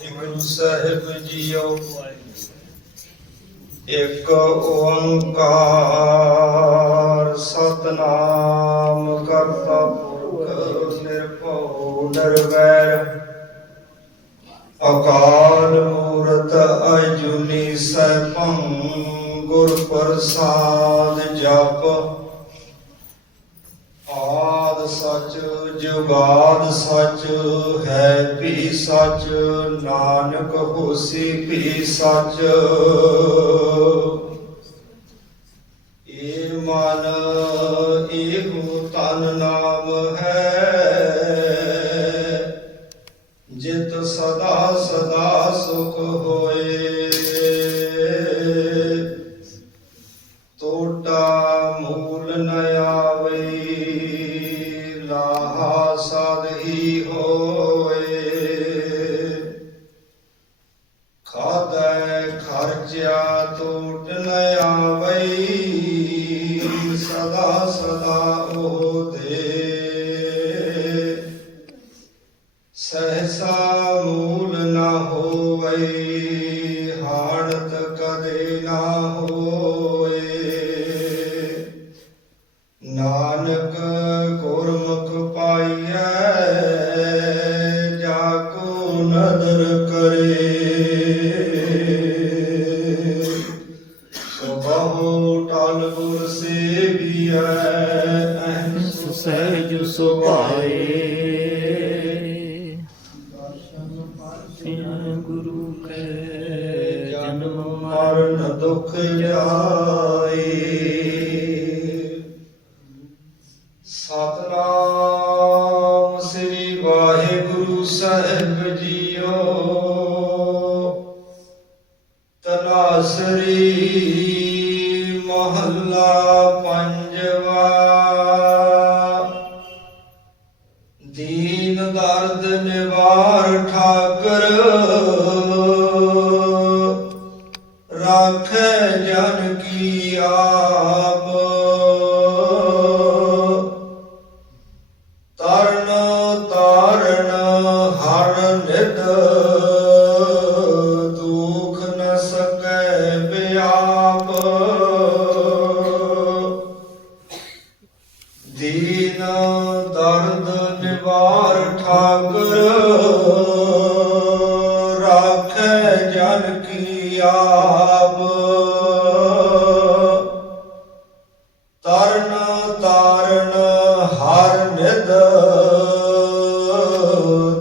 Guru Sahib JIO. ਇੱਕ ਓੰਕਾਰ ਸਤਨਾਮ ਕਰਤਾ ਪੁਰਖ ਨਿਰਭਉ ਨਿਰਵੈਰ। ਅਕਾਲ ਮੂਰਤ ਅਜੂਨੀ ਸੈਭੰ ਗੁਰ ਪ੍ਰਸਾਦ ਜਪ। ਸਚ, ਜੁਗਾਦ ਸੱਚ ਹੈ, ਵੀ ਸਚ। ਨਾਨਕ ਹੋਸੀ, ਵੀ ਸਚ। ਏ ਮਨ, ਇਹੋ ਤਨ ਨਾਮ ਹੈ। ਜਿਤ ਸਦਾ ਸਦਾ ਸੁਖ ਹੋਏ ਉਹ ਸਤਨਾਮ ਸ੍ਰੀ ਵਾਹਿਗੁਰੂ ਸਾਹਿਬ ਜੀਓ। ਤਨਾਸਰੀ ਮਹੱਲਾ ਪੰਜਵਾ। ਦੀਨ ਦਰਦ ਨਿਵਾਰ ਠਾਕਰ। ਰਾਖੈ ਜਨ ਕੀ ਆਪ। ਦਰਦ ਨਿਵਾਰ ਠਾਕਰ, ਰਾਖੈ ਜਨ ਕੀ ਆਪ। ਤਰਨ ਤਾਰਨ ਹਰ ਨਿਦ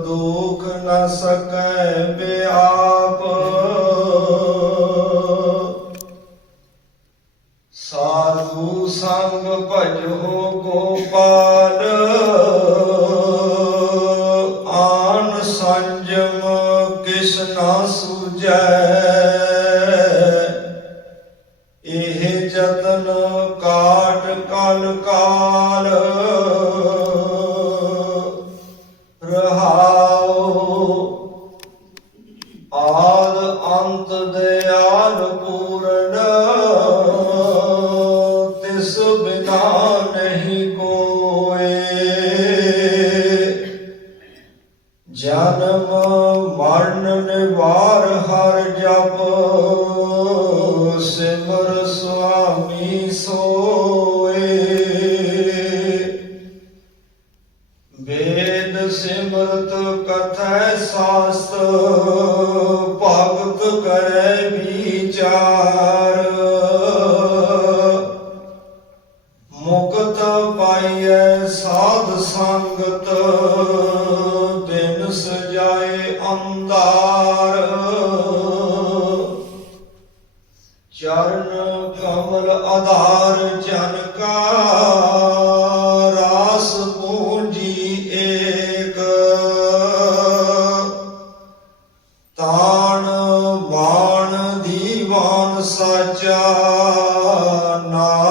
ਦੁਖ ਨ ਸਕੈ ਬਿਆਪ। ਸਾਧੂ ਸੰਗ ਭਜੋ ਗੋਪਾਲ ਰਹਾਉ। ਆਦ ਅੰਤ ਦਿਆਲ ਪੂਰਨ, ਤਿਸ ਬਿਨਾ ਨਹੀਂ ਕੋਏ। ਜਨਮ ਮਰਨ ਨਿਵਾਰ ਹਰ ਜਪ, ਸਿਮਰ ਸੁਆਮੀ ਸੋ। ਸਿਮਰਤ ਕਥੈ ਸਾਸਤ, ਭਗਤ ਕਰੈ ਵਿਚਾਰ। ਮੁਕਤ ਪਾਈਐ ਸਾਧ ਸੰਗਤ, ਦਿਨ ਸਜਾਏ ਅੰਧਾਰ। ਚਰਨ ਕਮਲ ਆਧਾਰ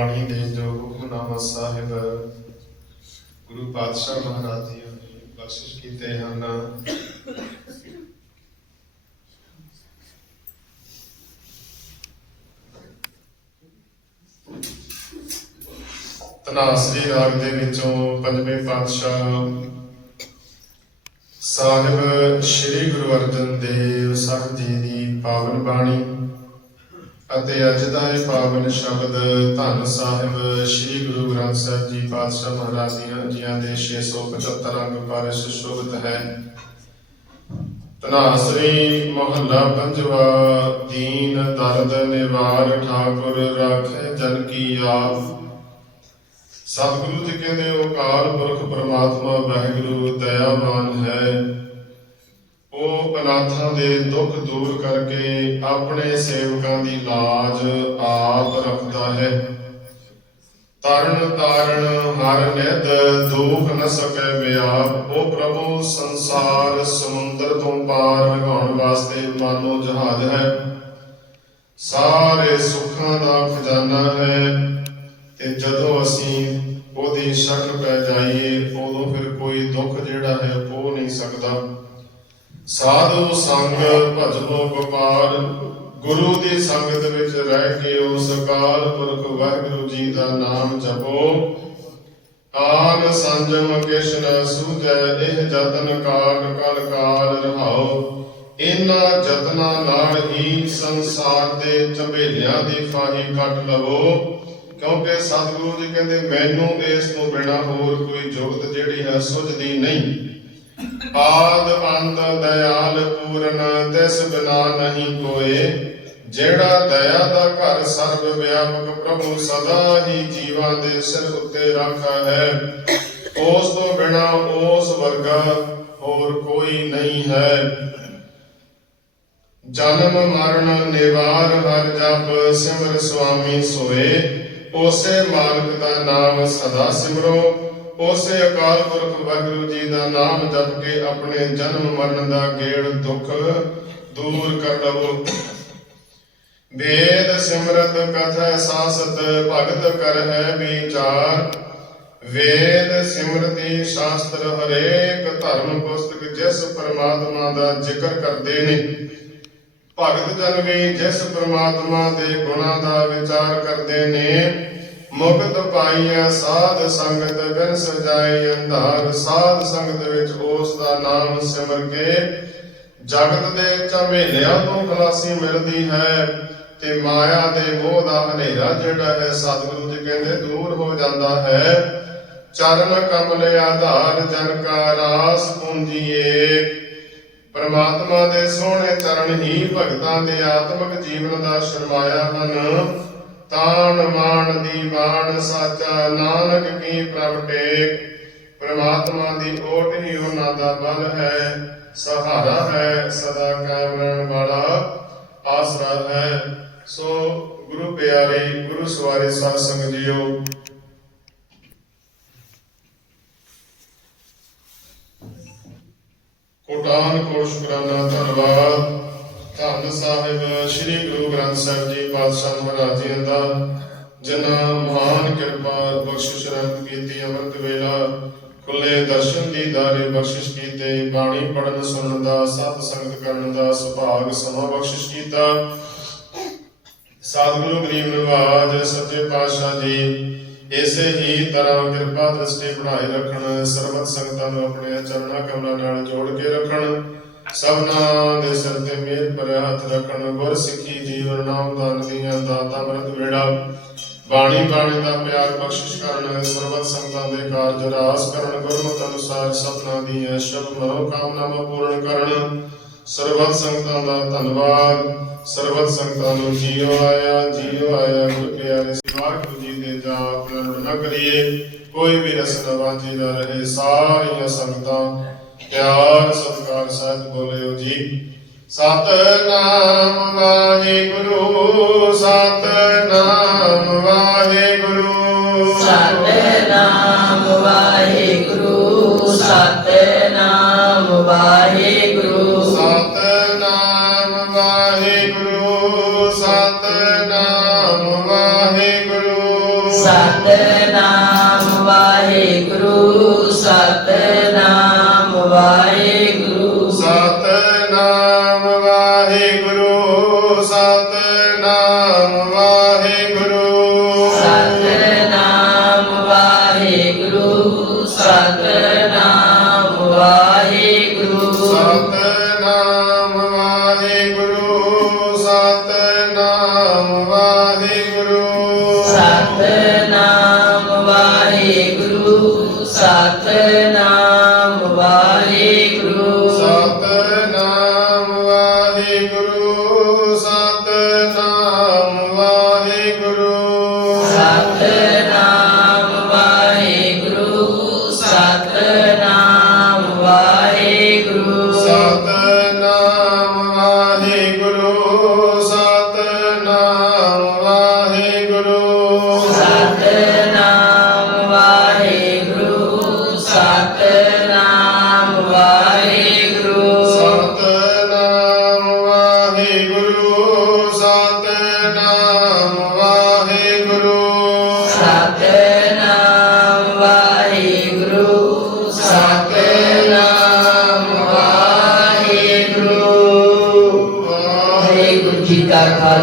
ਬਾਣੀ ਦੇ ਜੋ ਹੁਕਮਨਾਮਾ ਸਾਹਿਬ। ਗੁਰੂ ਪਾਤਸ਼ਾਹ ਮਹਾਰਾਜ ਜੀ ਨੇ ਬਖਸ਼ਿਸ਼ ਕੀਤੇ ਹਨ। ਤਨਾਸਰੀ ਰਾਗ ਦੇ ਵਿੱਚੋਂ ਪੰਜਵੇਂ ਪਾਤਸ਼ਾਹ ਸਾਹਿਬ, ਸ੍ਰੀ ਗੁਰੂ ਅਰਜਨ ਦੇਵ ਸਾਹਿਬ ਜੀ ਦੀ ਪਾਵਨ ਬਾਣੀ। ਅਤੇ ਅੱਜ ਦਾ ਇਹ ਪਾਵਨ ਸ਼ਬਦ ਧੰਨ ਸਾਹਿਬ ਸ੍ਰੀ ਗੁਰੂ ਗ੍ਰੰਥ ਸਾਹਿਬ ਜੀ ਪਾਤਸ਼ਾਹ ਮਹਾਰਾਜ ਦੀਆਂ ਜੀਆਂ ਦੇ 675 ਅੰਗ ਪਰ ਸੁਸ਼ੋਭਿਤ ਹੈ। ਤਨਾਸਰੀ ਮਹੱਲਾ ਪੰਜਵਾ ਦੀਨ ਦਰਦ ਨਿਵਾਰ ਠਾਕੁਰ ਰਾਖੇ ਜਨ ਕੀ ਆਪ। ਸਤਿਗੁਰੂ ਜੀ ਕਹਿੰਦੇ ਉਹ ਅਕਾਲ ਪੁਰਖ ਪ੍ਰਮਾਤਮਾ ਵਾਹਿਗੁਰੂ ਦਇਆਵਾਨ ਹੈ। ਉਹ ਅਨਾਥਾਂ ਦੇ ਦੁੱਖ ਦੂਰ ਕਰਕੇ ਆਪਣੇ ਸੇਵਕਾਂ ਦੀ ਲਾਜ ਆਪ ਰੱਖਦਾ ਹੈ। ਤਰਨ ਤਾਰਨ ਹਰ ਨਿਧ ਦੁਖ ਨ ਸਕੈ ਵਿਆਪ। ਉਹ ਪ੍ਰਭੂ ਸੰਸਾਰ ਸਮੁੰਦਰ ਤੋਂ ਪਾਰ ਲਗਾਉਣ ਵਾਸਤੇ ਮਾਨੋ ਜਹਾਜ਼ ਹੈ। ਸਾਰੇ ਸੁੱਖਾਂ ਦਾ ਖਜ਼ਾਨਾ ਹੈ ਤੇ ਜਦੋਂ ਅਸੀਂ ਉਹਦੀ ਸ਼ਰਨ ਪੈ ਜਾਈਏ, ਉਦੋਂ ਫਿਰ ਕੋਈ ਦੁੱਖ ਜਿਹੜਾ ਹੈ ਉਹ ਨਹੀਂ ਸਕਦਾ। ਸਾਧੂ ਸੰਗ ਭਜਨੋ ਗੋਪਾਲ, ਗੁਰੂ ਦੀ ਸੰਗਤ ਵਿੱਚ ਰਹਿ ਕੇ ਉਸ ਅਕਾਲ ਪੁਰਖ ਵਾਹਿਗੁਰੂ ਜੀ ਦਾ ਨਾਮ ਜਪੋ। ਆਨ ਸੰਜਮ ਕਿਛ ਸੂਝੈ, ਇਹ ਜਤਨ ਕਾਲ ਕਲ ਕਾਲ ਰਹਾਓ। ਇਨ੍ਹਾਂ ਜਤਨਾਂ ਨਾਲ ਹੀ ਸੰਸਾਰ ਦੇ ਝੰਬੇਲਿਆਂ ਦੀ ਫਾਹੀ ਕੱਟ ਲਵੋ। ਕਿਉਂਕਿ ਸਤਿਗੁਰੂ ਜੀ ਕਹਿੰਦੇ, ਮੈਨੂੰ ਇਸ ਤੋਂ ਬਿਨਾ ਹੋਰ ਕੋਈ ਜੁਗਤ ਜਿਹੜੀ ਹੈ ਸੁਝਦੀ ਨਹੀਂ। ਆਦ ਅੰਤ ਦਇਆਲ ਪੂਰਨ, ਤਿਸ ਬਿਨਾ ਨਹੀਂ ਕੋਏ। ਜਿਹੜਾ ਦਇਆ ਦਾ ਘਰ ਸਰਬ ਵਿਆਪਕ ਪ੍ਰਭੂ ਸਦਾ ਹੀ ਜੀਵਾਂ ਦੇ ਸਿਰ ਉੱਤੇ ਰੱਖਾ ਹੈ, ਉਸ ਤੋਂ ਬਿਨਾ ਉਸ ਵਰਗਾ ਹੋਰ ਕੋਈ ਨਹੀਂ ਹੈ। ਜਨਮ, ਮਰਨ, ਨਿਵਾਰ, ਹਰ ਜਪ, ਸਿਮਰ, ਸੁਆਮੀ ਸੋਏ। ਉਸੇ ਮਾਲਕ ਦਾ ਨਾਮ ਸਦਾ ਸਿਮਰੋ। ਉਸੇ ਅਕਾਲ ਪੁਰਖ ਵਾਹਿਗੁਰੂ ਜੀ ਦਾ ਨਾਮ ਜਪ ਕੇ ਆਪਣੇ ਜਨਮ ਮਰਨ ਦਾ ਗੇੜ ਦੁੱਖ ਦੂਰ ਕਰ ਲਵੋ। ਵੇਦ ਸਿਮਰਤ ਕਥਾ ਸਾਸਤ, ਭਗਤ ਕਰ ਵਿਚਾਰ। ਵੇਦ ਸਿਮਰਤੀ ਸ਼ਾਸਤਰ ਹਰੇਕ ਧਰਮ ਪੁਸਤਕ ਜਿਸ ਪਰਮਾਤਮਾ ਦਾ ਜ਼ਿਕਰ ਕਰਦੇ ਨੇ। ਭਗਤ ਜਨ ਵੀ ਜਿਸ ਪਰਮਾਤਮਾ ਦੇ ਗੁਣਾਂ ਦਾ ਵਿਚਾਰ ਕਰਦੇ ਨੇ। ਮੁਕਤ ਪਾਈਐ, ਸਾਧ ਸੰਗਤ ਬਿਨ ਸਜਾਏ ਅੰਧਾਰ। ਸਾਧ ਸੰਗਤ ਵਿੱਚ ਉਸ ਦਾ ਨਾਮ ਸਿਮਰ ਕੇ ਜਗਤ ਦੇ ਝਮੇਲਿਆਂ ਤੋਂ ਖਲਾਸੀ ਮਿਲਦੀ ਹੈ ਤੇ ਮਾਇਆ ਦੇ ਮੋਹ ਦਾ ਹਨੇਰਾ ਜਿਹੜਾ ਹੈ ਸਤਿਗੁਰੂ ਜੀ ਕਹਿੰਦੇ ਦੂਰ ਹੋ ਜਾਂਦਾ ਹੈ। ਚਰਨ ਕਮਲ ਆਧਾਰ, ਜਨ ਕਾ ਰਾਸ ਪੂੰਜੀਏ। ਪਰਮਾਤਮਾ ਦੇ ਸੋਹਣੇ ਚਰਨ ਹੀ ਭਗਤਾਂ ਦੇ ਆਤਮਿਕ ਜੀਵਨ ਦਾ ਸ਼ਰਮਾਇਆ ਹਨ। ਤਾਣ ਮਾਣ ਦੀ ਬਾਣ ਸਾਚਾ ਨਾਨਕ ਕੀ ਪ੍ਰਭ ਟੇਕ ਦੀ ਓਟ ਹੀ ਉਹਨਾਂ ਦਾ ਬਲ ਹੈ, ਸਹਾਰਾ ਹੈ, ਸਦਾ ਕਾਇਮ ਰਹਿਣ ਵਾਲਾ ਆਸਰਾ ਹੈ। ਸੋ ਗੁਰੂ ਪਿਆਰੇ, ਗੁਰੂ ਸਵਾਰੇ ਸਾਧ ਸੰਗਤ ਜੀਓ। ਕੋਟਾਨ ਕੋਟ ਸ਼ੁਕਰਾਨਾ, ਧੰਨਵਾਦ। ਧੰਨ ਸਾਹਿਬ, ਸ੍ਰੀ ਗੁਰੂ ਗ੍ਰੰਥ ਸਾਹਿਬ ਜੀ, ਪਾਤਸ਼ਾਹ ਮਹਾਰਾਜ ਜੀ ਦਾ, ਜਿਨ੍ਹਾਂ ਮਹਾਨ ਕਿਰਪਾ ਬਖਸ਼ਿਸ਼ ਰਹਿਮਤ ਕੀਤੀ, ਅੰਮ੍ਰਿਤ ਵੇਲਾ ਖੁੱਲੇ ਦਰਸ਼ਨ ਦੀ ਦਾਰੇ ਬਖਸ਼ਿਸ਼ ਕੀਤੇ, ਬਾਣੀ ਪੜਨ ਸੁਣਨ ਦਾ, ਸਤ ਸੰਗਤ ਕਰਨ ਦਾ, ਸੁਭਾਗ ਸਮਾਂ ਬਖਸ਼ਿਸ਼ ਕੀਤਾ। ਸਤਿਗੁਰੂ ਗਰੀਬ ਨਿਵਾਜ ਸੱਚੇ ਪਾਤਸ਼ਾਹ ਜੀ, ਇਸੇ ਹੀ ਤਰ੍ਹਾਂ ਕਿਰਪਾ ਦ੍ਰਿਸ਼ਟੀ ਬਣਾਏ ਰੱਖਣ, ਸਰਬਤ ਸੰਗਤਾਂ ਨੂੰ ਆਪਣੇ ਚਰਨਾਂ ਕਮਲਾਂ ਨਾਲ ਜੋੜ ਕੇ ਰੱਖਣ। ਸਭਨਾਂ ਦੇ ਸਿਰ ਤੇ ਮਿਹਰ ਹੱਥ ਰੱਖਣ, ਗੁਰ ਸਿੱਖੀ ਜੀਵਨ ਨਾਮ ਦਾਨ ਦੀਆਂ ਦਾਤਾ ਮਰਦ ਵੇੜਾ ਬਾਣੀ ਬਾਣੀ ਦਾ ਪਿਆਰ ਬਖਸ਼ਿਸ਼ ਕਰਨ, ਸਰਬਤ ਸੰਗਤਾਂ ਦੇ ਕਾਰਜ ਰਾਸ ਕਰਨ, ਗੁਰਮਤਿ ਅਨੁਸਾਰ ਸਭਨਾਂ ਦੀਆਂ ਸ਼ਬ ਮਨੋ ਕਾਮਨਾਵਾਂ ਪੂਰਨ ਕਰਨ। ਸਰਬਤ ਸੰਗਤਾਂ ਦਾ ਧੰਨਵਾਦ, ਸਰਬਤ ਸੰਗਤਾਂ ਨੂੰ ਜੀਓ ਆਇਆ ਜੀਓ ਆਇਆ, ਗੁਰ ਪਿਆਰੇ ਸਿਵਾ ਜੀ ਦੇ ਜਾਪ ਨਾਲ ਨਾ ਕਰੀਏ। ਕੋਈ ਵੀ ਰਸਨਾ ਵਾਂਝੀ ਨਾ ਰਹੇ, ਸਾਰੀਆਂ ਸੰਗਤਾਂ ਪਿਆਰ ਸਤਿਕਾਰ ਸਹਿਤ ਬੋਲਿਓ ਜੀ। ਸਤਨਾਮ ਵਾਹਿਗੁਰੂ ਸਤਨਾਮ ਵਾਹਿਗੁਰੂ। ਸਤਨਾਮ ਵਾਹਿਗੁਰੂ ਸਤਨਾਮ ਵਾਹਿਗੁਰੂ। ਸਤਨਾਮ ਵਾਹਿਗੁਰੂ ਸਤਨਾਮ ਵਾਹਿਗੁਰੂ। ਸਤਨਾਮ ਵਾਹਿਗੁਰੂ ਸਤਨਾਮ Bye-bye.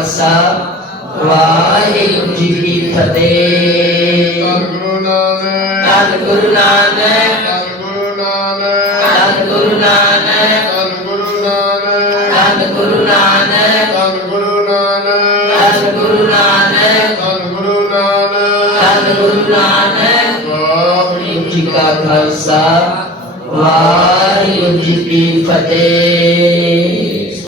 ਖਾਲਸਾ ਵਾਹਿਗੁਰੂ ਜੀ ਕੀ ਫਤਿਹ। ਗੁਰੂ ਨਾਨਕ ਗੁਰੂ ਨਾਨਕ ਗੁਰੂ ਨਾਨਕ ਗੁਰੂ ਨਾਨਕ ਗੁਰੂ ਨਾਨਕ ਗੁਰੂ ਨਾਨਕ ਗੁਰੂ ਨਾਨਕ ਗੁਰੂ ਨਾਨਕ ਗੁਰੂ ਨਾਨਕ ਗੁਰੂ ਨਾਨਕ। ਵਾਹਿਗੁਰੂ ਜੀ ਕਾ ਖਾਲਸਾ, ਵਾਹਿਗੁਰੂ ਜੀ ਕੀ ਫਤਿਹ।